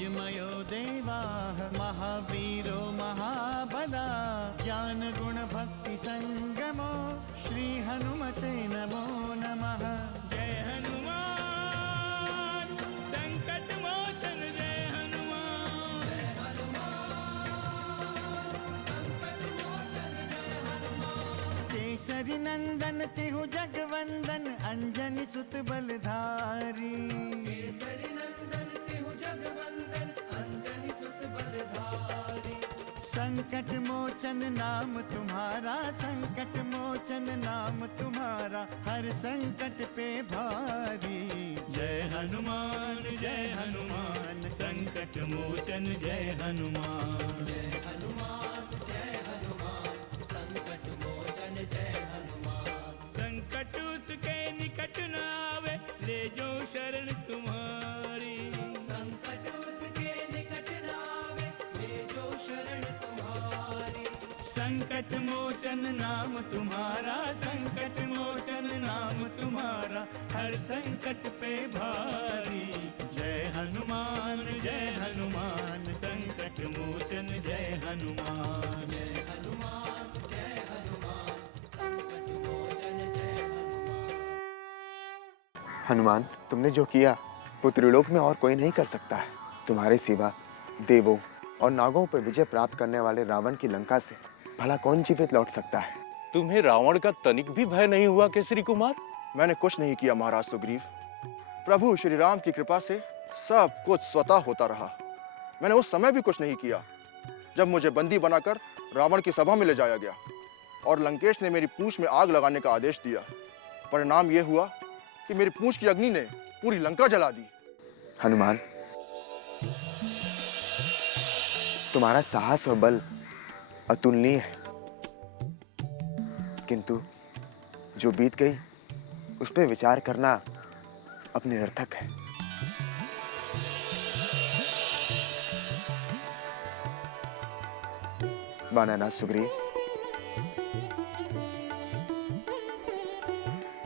तेजमयो देवाः महावीरो महाबला ज्ञान गुण भक्ति संगमो श्री हनुमते नमो नमः। जय हनुमान संकट मोचन जय हनुमान। जय हनुमान संकट मोचन जय हनुमान। केसरी नंदन तिहु जगवंदन अंजनी सुत बलधारी। केसरी नंदन तिहु जगवंदन अंजनी सुत बलधारी। संकट मोचन नाम तुम्हारा संकट मोचन नाम तुम्हारा हर संकट पे भारी। जय हनुमान संकट मोचन जय हनुमान। जय हनुमान संकट मोचन जय हनुमान। संकट उसके निकट न आवे ले जो शरण तुम्हारी। संकट उसके निकट न आवे ले जो शरण तुम्हारी। संकट मोचन नाम तुम्हारा संकट मोचन नाम तुम्हारा हर संकट पे भारी। जय हनुमान संकट मोचन जय हनुमान। जय हनुमान संकट मोचन जय हनुमान। हनुमान, तुमने जो किया वो त्रिलोक में और कोई नहीं कर सकता है। तुम्हारे सिवा देवों और नागों पर विजय प्राप्त करने वाले रावण की लंका से भला कौन जीवित लौट सकता है? तुम्हें रावण का तनिक भी भय नहीं हुआ केसरी कुमार? मैंने कुछ नहीं किया महाराज सुग्रीव। प्रभु श्री राम की कृपा से सब कुछ स्वतः होता रहा। मैंने उस समय भी कुछ नहीं किया जब मुझे बंदी बनाकर रावण की सभा में ले जाया गया और लंकेश ने मेरी पूंछ में आग लगाने का आदेश दिया। परिणाम यह हुआ कि मेरी पूंछ की अग्नि ने पूरी लंका जला दी। हनुमान, तुम्हारा साहस और बल अतुलनीय है, किंतु जो बीत गई उस पर विचार करना अब निरर्थक है। बानानाथ सुग्रीव,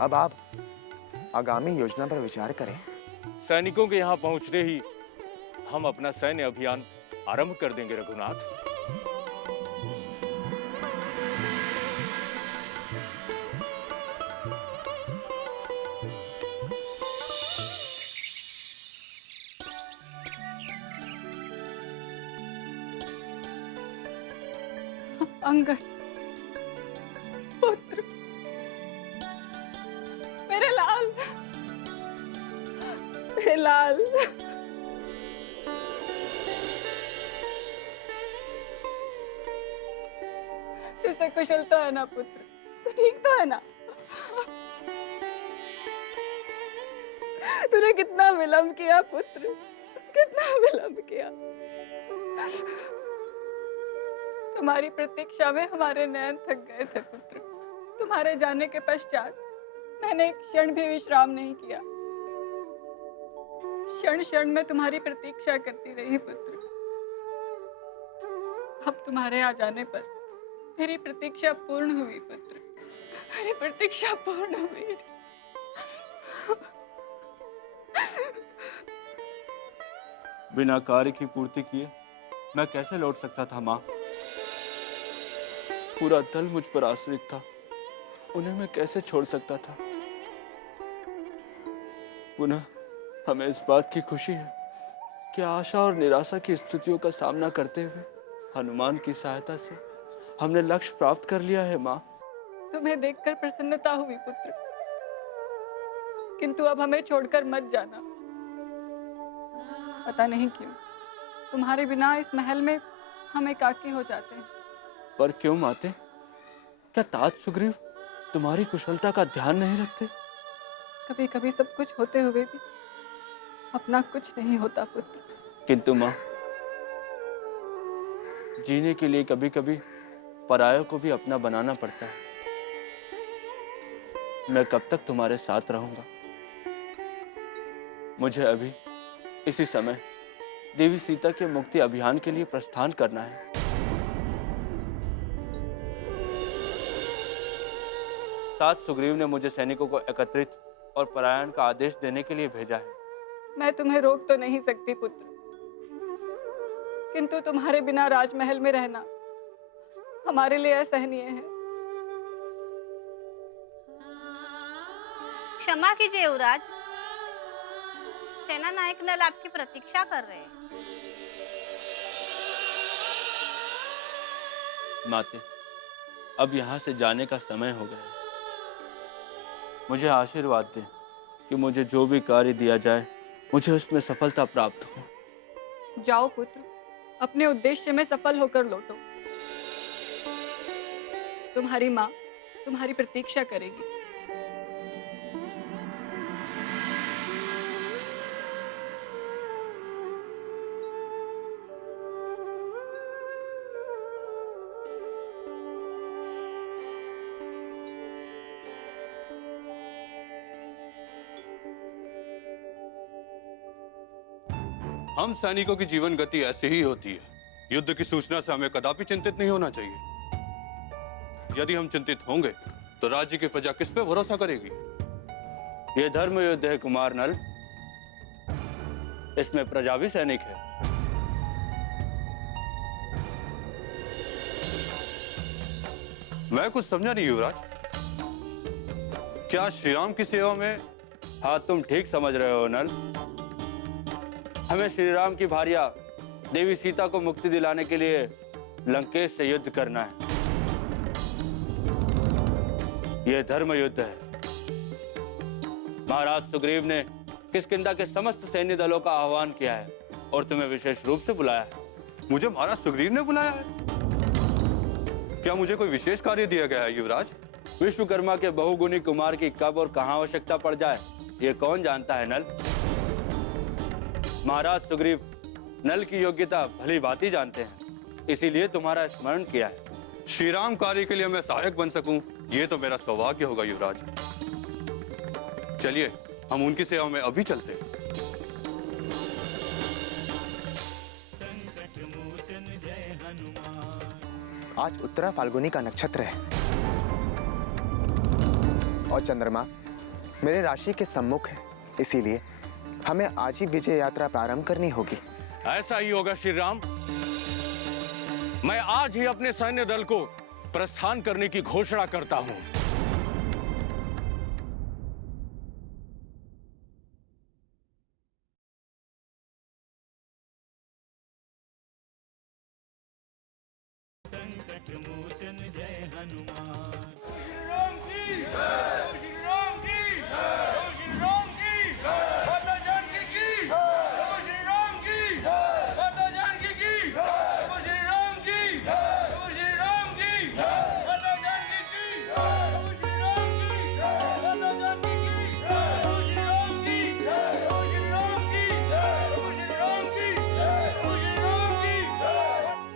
अब आप आगामी योजना पर विचार करें। सैनिकों के यहाँ पहुंचते ही हम अपना सैन्य अभियान आरंभ कर देंगे रघुनाथ। अंगद पुत्र, मेरे लाल, मेरे लाल। तुझसे कुशल तो है ना पुत्र? तू ठीक तो है ना? तूने कितना विलंब किया पुत्र, कितना विलंब किया। तुम्हारी प्रतीक्षा में हमारे नयन थक गए थे पुत्र। तुम्हारे जाने के पश्चात मैंने एक क्षण भी विश्राम नहीं किया। क्षण क्षण में तुम्हारी प्रतीक्षा करती रही पुत्र। अब तुम्हारे आ जाने पर मेरी प्रतीक्षा पूर्ण हुई पुत्र, मेरी प्रतीक्षा पूर्ण हुई। बिना कार्य की पूर्ति किए मैं कैसे लौट सकता था माँ? पूरा दल मुझ पर आश्रित था, उन्हें मैं कैसे छोड़ सकता था? पुनः हमें इस बात की खुशी है कि आशा और निराशा की स्थितियों का सामना करते हुए हनुमान की सहायता से हमने लक्ष्य प्राप्त कर लिया है माँ। तुम्हें देखकर प्रसन्नता हुई पुत्र, किंतु अब हमें छोड़कर मत जाना। पता नहीं क्यों तुम्हारे बिना इस महल में हम एकाकी हो जाते हैं। पर क्यों माते? क्या तात सुग्रीव तुम्हारी कुशलता का ध्यान नहीं रखते? कभी कभी सब कुछ होते हुए भी अपना कुछ नहीं होता पुत्र। किंतु माँ, जीने के लिए कभी कभी परायों को भी अपना बनाना पड़ता है। मैं कब तक तुम्हारे साथ रहूंगा? मुझे अभी इसी समय देवी सीता के मुक्ति अभियान के लिए प्रस्थान करना है। तात सुग्रीव ने मुझे सैनिकों को एकत्रित और पलायन का आदेश देने के लिए भेजा है। मैं तुम्हें रोक तो नहीं सकती पुत्र, किंतु तुम्हारे बिना राजमहल में रहना हमारे लिए असहनीय है। क्षमा कीजिए युवराज, सेना नायक नल आपकी प्रतीक्षा कर रहे हैं। माते, अब यहाँ से जाने का समय हो गया। मुझे आशीर्वाद दें कि मुझे जो भी कार्य दिया जाए मुझे उसमें सफलता प्राप्त हो। जाओ पुत्र, अपने उद्देश्य में सफल होकर लौटो। तुम्हारी माँ तुम्हारी प्रतीक्षा करेगी। हम सैनिकों की जीवन गति ऐसी ही होती है। युद्ध की सूचना से हमें कदापि चिंतित नहीं होना चाहिए। यदि हम चिंतित होंगे तो राज्य की प्रजा किस पे भरोसा करेगी? ये धर्म युद्ध है कुमार नल, इसमें प्रजा भी सैनिक है। मैं कुछ समझा नहीं युवराज। क्या श्रीराम की सेवा में? हाँ, तुम ठीक समझ रहे हो नल। हमें श्री राम की भार्या देवी सीता को मुक्ति दिलाने के लिए लंकेश से युद्ध करना है। यह धर्म युद्ध है। महाराज सुग्रीव ने किष्किंधा के समस्त सैन्य दलों का आह्वान किया है और तुम्हें विशेष रूप से बुलाया है। मुझे महाराज सुग्रीव ने बुलाया है? क्या मुझे कोई विशेष कार्य दिया गया है युवराज? विश्वकर्मा के बहुगुणी कुमार की कब और कहां आवश्यकता पड़ जाए ये कौन जानता है नल। महाराज सुग्रीव नल की योग्यता भली भांति जानते हैं, इसीलिए तुम्हारा स्मरण किया है। श्री राम कार्य के लिए मैं सहायक बन सकूं, ये तो मेरा सौभाग्य होगा युवराज। चलिए हम उनकी सेवा में अभी चलते हैं। संकट मोचन जय हनुमान। आज उत्तरा फाल्गुनी का नक्षत्र है और चंद्रमा मेरे राशि के सम्मुख है, इसीलिए हमें आज ही विजय यात्रा प्रारंभ करनी होगी। ऐसा ही होगा श्री राम। मैं आज ही अपने सैन्य दल को प्रस्थान करने की घोषणा करता हूं। संकट मोचन जय हनुमान।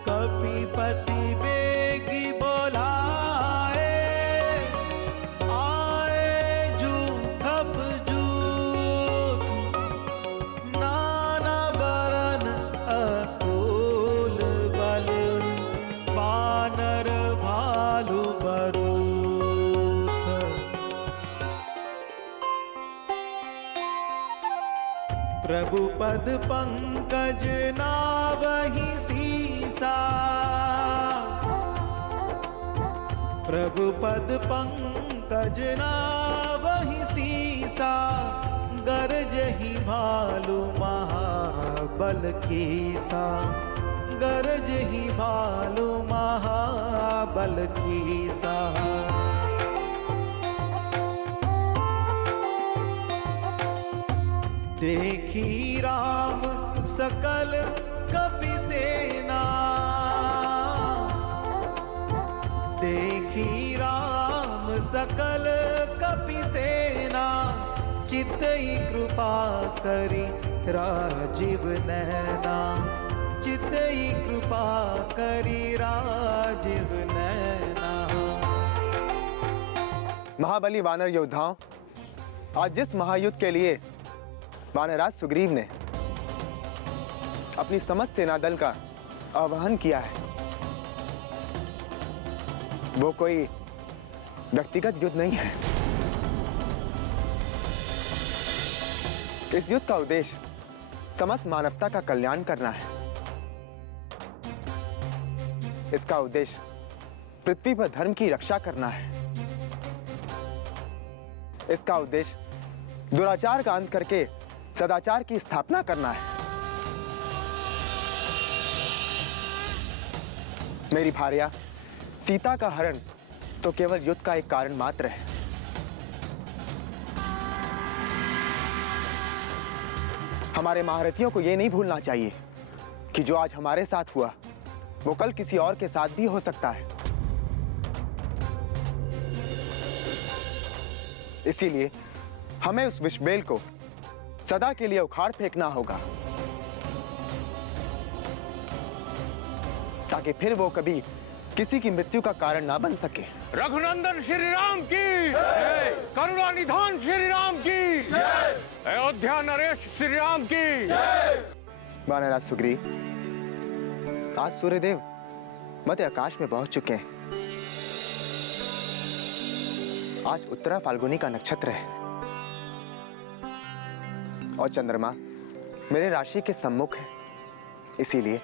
कपिपति बेगी बोलाए, आए जूथप जूथ, नाना बरन अतुल बल, बानर भालु बरूथ। प्रभु पद पंकज नावहि सीसा, प्रभु पद पंकज नावहि सीसा, गरजहि भालु महाबल कीसा, गरजहि भालु महाबल कीसा। देखी राम सकल कपि सेना, देखी राम सकल कपि सेना, चितई कृपा करी राजीव नैना, चितई कृपा करी राजीव नैना। महाबली वानर योद्धाओं, आज जिस महायुद्ध के लिए वानराज सुग्रीव ने अपनी समस्त सेना दल का आह्वान किया है, वो कोई व्यक्तिगत युद्ध नहीं है। इस युद्ध का उद्देश्य समस्त मानवता का कल्याण करना है। इसका उद्देश्य पृथ्वी पर धर्म की रक्षा करना है। इसका उद्देश्य दुराचार का अंत करके सदाचार की स्थापना करना है। मेरी भार्या सीता का हरण तो केवल युद्ध का एक कारण मात्र है। हमारे महारथियों को यह नहीं भूलना चाहिए कि जो आज हमारे साथ हुआ वो कल किसी और के साथ भी हो सकता है। इसीलिए हमें उस विषबेल को सदा के लिए उखाड़ फेंकना होगा, ताकि फिर वो कभी किसी की मृत्यु का कारण ना बन सके। रघुनंदन श्री राम की, करुणा निधान श्री राम की, अयोध्या नरेश श्री राम की। वानराज सुग्रीव, आज सूर्यदेव मध्य आकाश में पहुंच चुके हैं। आज उत्तरा फाल्गुनी का नक्षत्र है और चंद्रमा मेरे राशि के सम्मुख है। इसीलिए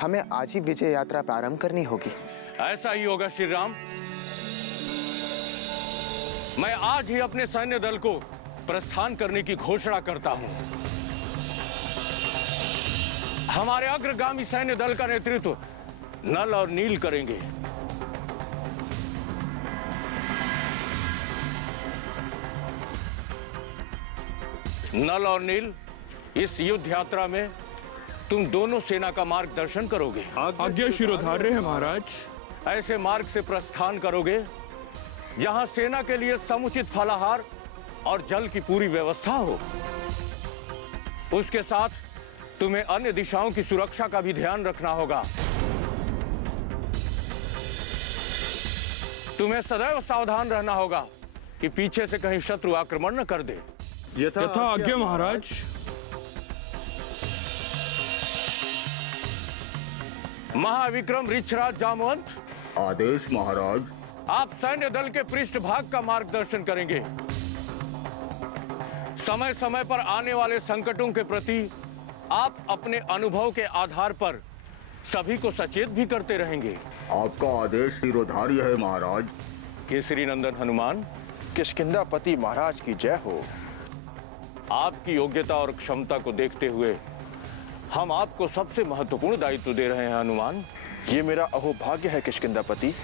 हमें आज ही विजय यात्रा प्रारंभ करनी होगी। ऐसा ही होगा श्री राम। मैं आज ही अपने सैन्य दल को प्रस्थान करने की घोषणा करता हूं। हमारे अग्रगामी सैन्य दल का नेतृत्व नल और नील करेंगे। नल और नील, इस युद्ध यात्रा में तुम दोनों सेना का मार्गदर्शन करोगे। आज्ञा शिरोधार्य है महाराज। ऐसे मार्ग से प्रस्थान करोगे जहां सेना के लिए समुचित फलाहार और जल की पूरी व्यवस्था हो। उसके साथ तुम्हें अन्य दिशाओं की सुरक्षा का भी ध्यान रखना होगा। तुम्हें सदैव सावधान रहना होगा कि पीछे से कहीं शत्रु आक्रमण न कर दे। यथा आज्ञा महाराज। महाविक्रम ऋक्षराज जामवंत, आदेश महाराज। आप सैन्य दल के पृष्ठभाग का मार्गदर्शन करेंगे। समय समय पर आने वाले संकटों के प्रति आप अपने अनुभव के आधार पर सभी को सचेत भी करते रहेंगे। आपका आदेश शिरोधार्य है महाराज। केसरी नंदन हनुमान, किष्किंधापति महाराज की जय हो। आपकी योग्यता और क्षमता को देखते हुए हम आपको सबसे महत्वपूर्ण दायित्व दे रहे हैं हनुमान। ये मेरा अहोभाग्य है किष्किंधापति।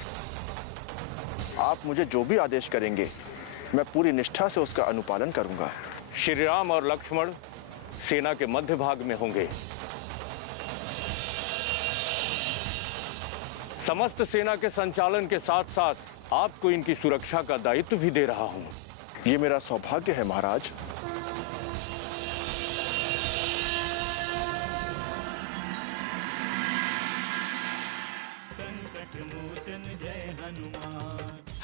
आप मुझे जो भी आदेश करेंगे मैं पूरी निष्ठा से उसका अनुपालन करूंगा। श्री राम और लक्ष्मण सेना के मध्य भाग में होंगे। समस्त सेना के संचालन के साथ साथ आपको इनकी सुरक्षा का दायित्व भी दे रहा हूं। ये मेरा सौभाग्य है महाराज।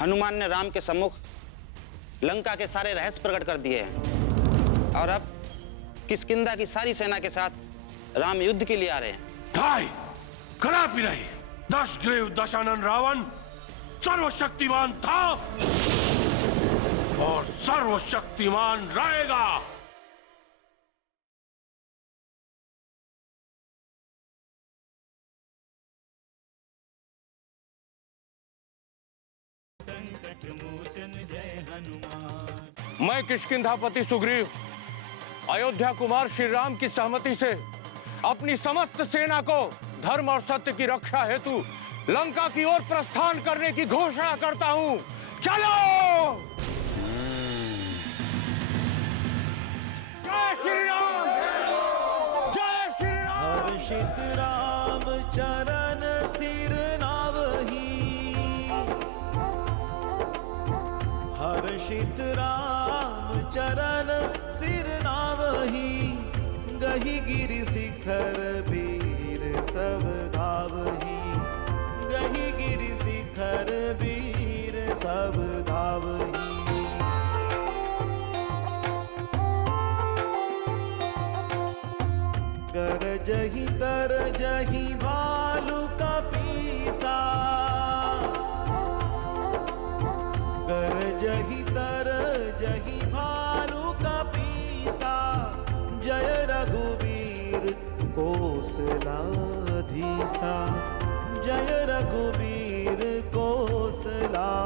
हनुमान ने राम के सम्मुख लंका के सारे रहस्य प्रकट कर दिए हैं और अब किष्किंधा की सारी सेना के साथ राम युद्ध के लिए आ रहे हैं। ढाई कदापि नहीं। दशग्रीव दशानन रावण सर्वशक्तिमान था और सर्वशक्तिमान रहेगा। मैं किष्किंधापति सुग्रीव अयोध्या कुमार श्री राम की सहमति से अपनी समस्त सेना को धर्म और सत्य की रक्षा हेतु लंका की ओर प्रस्थान करने की घोषणा करता हूं। चलो! जय श्री राम! जय श्री राम! हर्षित राम चरण सिर नावही। हर्षित राम चरण सिर नावही। गही गिरि शिखर वीर सब धावही। गही गिरि शिखर वीर सब धावही। करजहि तरजहि भालु कपीसा। करजहि तरजहि भालु कपीसा। जय रघुवीर कौशलाधीसा। जय रघुबीर कौशलाधीसा।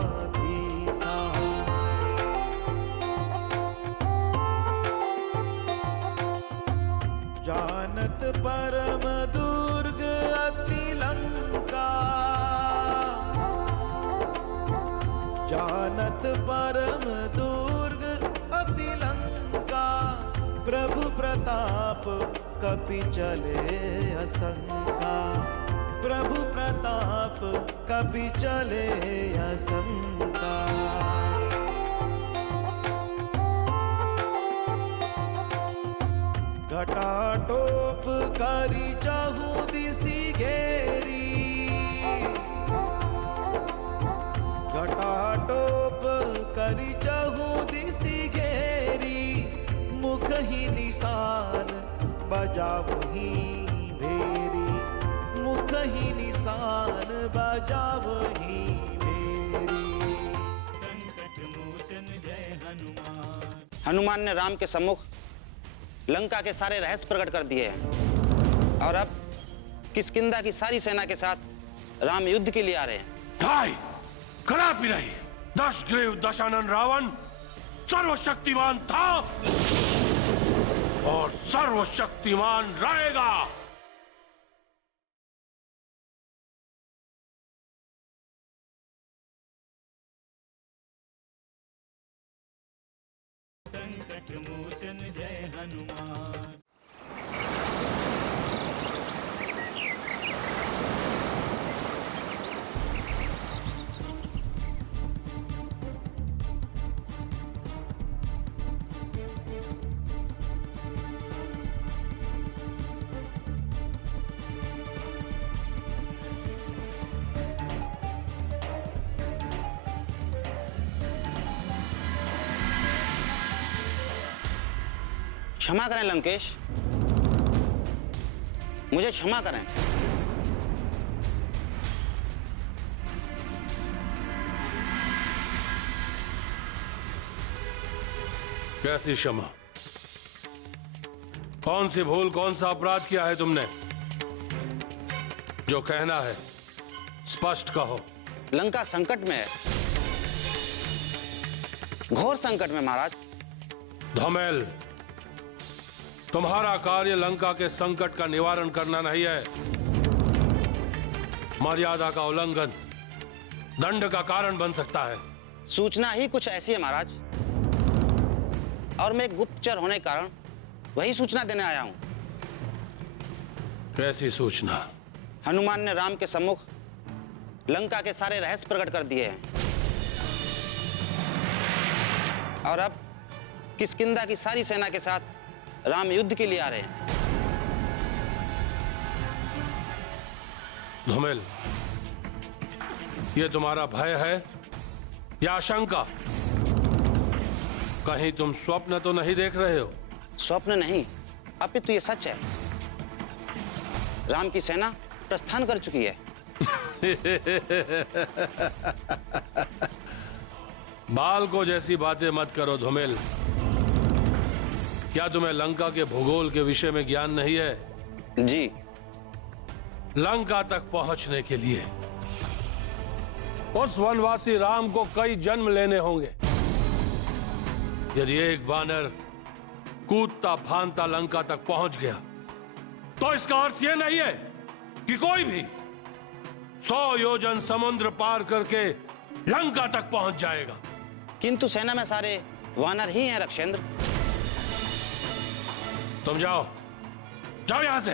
जानत परम दुर्ग अति लंका, जानत परम दुर्ग अति लंका। प्रभु प्रताप कपि चले असंका, प्रभु प्रताप कपि चले असंका। घटाटोप करी चहु दिसि घेरी, घटाटोप करी चहु दिसि घेरी। मुख ही निशान बजावही भेरी, मुख ही निशान बजावही भेरी। संकट मोचन जय हनुमान। हनुमान ने राम के सम्मुख लंका के सारे रहस्य प्रकट कर दिए हैं और अब किष्किंधा की सारी सेना के साथ राम युद्ध के लिए आ रहे हैं। ढाई कदापि नहीं। दशग्रीव दशानन रावण सर्वशक्तिमान था और सर्वशक्तिमान रहेगा। संकट मोचन जय हनुमान। क्षमा करें लंकेश, मुझे क्षमा करें। कैसी क्षमा? कौन सी भूल, कौन सा अपराध किया है तुमने? जो कहना है स्पष्ट कहो। लंका संकट में है, घोर संकट में महाराज। धमेल, तुम्हारा कार्य लंका के संकट का निवारण करना नहीं है, मर्यादा का उल्लंघन दंड का कारण बन सकता है। सूचना ही कुछ ऐसी है महाराज, और मैं गुप्तचर होने के कारण वही सूचना देने आया हूं। कैसी सूचना? हनुमान ने राम के सम्मुख लंका के सारे रहस्य प्रकट कर दिए हैं और अब किष्किंधा की सारी सेना के साथ राम युद्ध के लिए आ रहे हैं। धूमिल, ये तुम्हारा भय है या आशंका? कहीं तुम स्वप्न तो नहीं देख रहे हो? स्वप्न नहीं, अपितु ये सच है। राम की सेना प्रस्थान कर चुकी है। बाल को जैसी बातें मत करो धूमिल। क्या तुम्हें लंका के भूगोल के विषय में ज्ञान नहीं है? जी। लंका तक पहुंचने के लिए उस वनवासी राम को कई जन्म लेने होंगे। यदि एक बानर कूदता फांदता लंका तक पहुंच गया तो इसका अर्थ यह नहीं है कि कोई भी 100 योजन समुद्र पार करके लंका तक पहुंच जाएगा। किंतु सेना में सारे वानर ही हैं रक्षेंद्र। तुम जाओ, जाओ यहां से।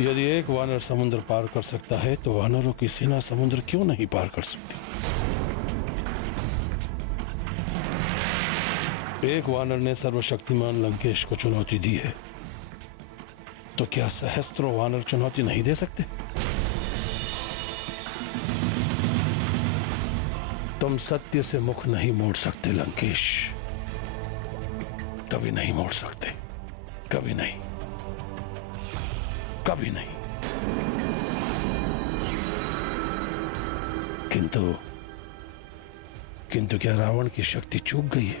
यदि एक वानर समुद्र पार कर सकता है तो वानरों की सेना समुद्र क्यों नहीं पार कर सकती? एक वानर ने सर्वशक्तिमान लंकेश को चुनौती दी है, तो क्या सहस्त्रों वानर चुनौती नहीं दे सकते? तुम सत्य से मुख नहीं मोड़ सकते लंकेश, कभी नहीं मोड़ सकते, कभी नहीं, कभी नहीं। किंतु क्या रावण की शक्ति चूक गई है?